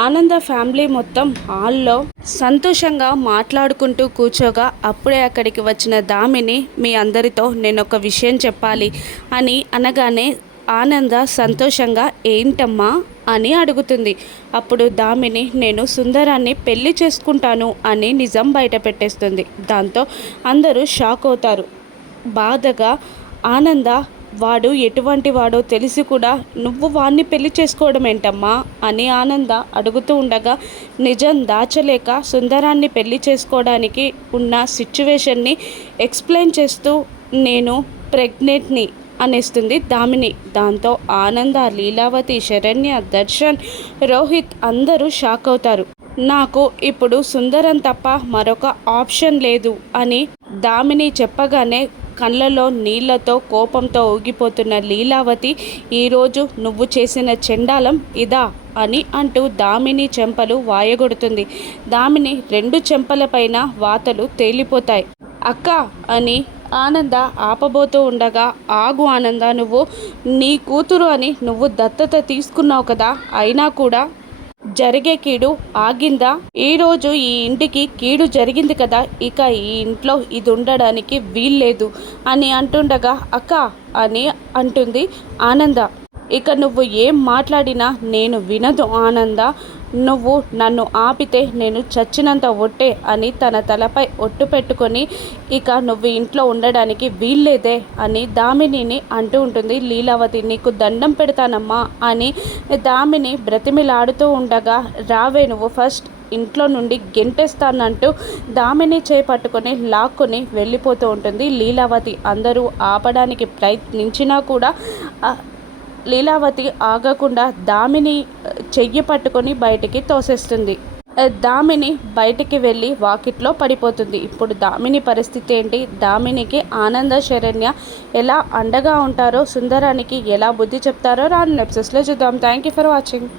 ఆనంద ఫ్యామిలీ మొత్తం హాల్లో సంతోషంగా మాట్లాడుకుంటూ కూర్చోగా అప్పుడే అక్కడికి వచ్చిన దామిని మీ అందరితో నేను ఒక విషయం చెప్పాలి అని అనగానే ఆనంద సంతోషంగా ఏంటమ్మా అని అడుగుతుంది. అప్పుడు దామిని నేను సుందరాన్ని పెళ్లి చేసుకుంటాను అని నిజం బయట పెట్టేస్తుంది. దాంతో అందరూ షాక్ అవుతారు. బాధగా ఆనంద వాడు ఎటువంటి వాడో తెలిసి కూడా నువ్వు వాణ్ణి పెళ్లి చేసుకోవడం ఏంటమ్మా అని ఆనంద అడుగుతూ ఉండగా నిజం దాచలేక సుందరాన్ని పెళ్లి చేసుకోవడానికి ఉన్న సిచ్యువేషన్ని ఎక్స్ప్లెయిన్ చేస్తూ నేను ప్రెగ్నెంట్ని అనేస్తుంది దామిని. దాంతో ఆనంద, లీలావతి, శరణ్య, దర్శన్, రోహిత్ అందరూ షాక్ అవుతారు. నాకు ఇప్పుడు సుందరం తప్ప మరొక ఆప్షన్ లేదు అని దామిని చెప్పగానే కళ్ళలో నీళ్లతో కోపంతో ఊగిపోతున్న లీలావతి ఈరోజు నువ్వు చేసిన చెండాలం ఇదా అని అంటూ దామిని చెంపలు వాయగొడుతుంది. దామిని రెండు చెంపలపైన వాతలు తేలిపోతాయి. అక్క అని ఆనంద ఆపబోతూ ఉండగా ఆగు ఆనంద, నువ్వు నీ కూతురు అని నువ్వు దత్తత తీసుకున్నావు కదా, అయినా కూడా జరిగే కీడు ఆగిందా? ఈరోజు ఈ ఇంటికి కీడు జరిగింది కదా, ఇక ఈ ఇంట్లో ఇది ఉండడానికి వీల్లేదు అని అంటుండగా అక్క అని అంటుంది ఆనంద. ఇక నువ్వు ఏం మాట్లాడినా నేను వినదు ఆనంద, నువ్వు నన్ను ఆపితే నేను చచ్చినంత ఒట్టే అని తన తలపై ఒట్టు పెట్టుకొని ఇక నువ్వు ఇంట్లో ఉండడానికి వీల్లేదే అని దామినిని అంటూ ఉంటుంది. లీలావతి నీకు దండం పెడతానమ్మా అని దామిని బ్రతిమిలాడుతూ ఉండగా రావే నువ్వు ఫస్ట్ ఇంట్లో నుండి గెంటేస్తానంటూ దామిని చేపట్టుకొని లాక్కొని వెళ్ళిపోతూ ఉంటుంది లీలావతి. అందరూ ఆపడానికి ప్రయత్నించినా కూడా లీలావతి ఆగకుండా దామిని చెయ్యి పట్టుకొని బయటికి తోసేస్తుంది. దామిని బయటికి వెళ్ళి వాకిట్లో పడిపోతుంది. ఇప్పుడు దామిని పరిస్థితి ఏంటి? దామినికి ఆనంద, శరణ్య ఎలా అండగా ఉంటారో, సుందరానికి ఎలా బుద్ధి చెప్తారో రాను ఎపిసోడ్స్లో చూద్దాం. Thank you for watching.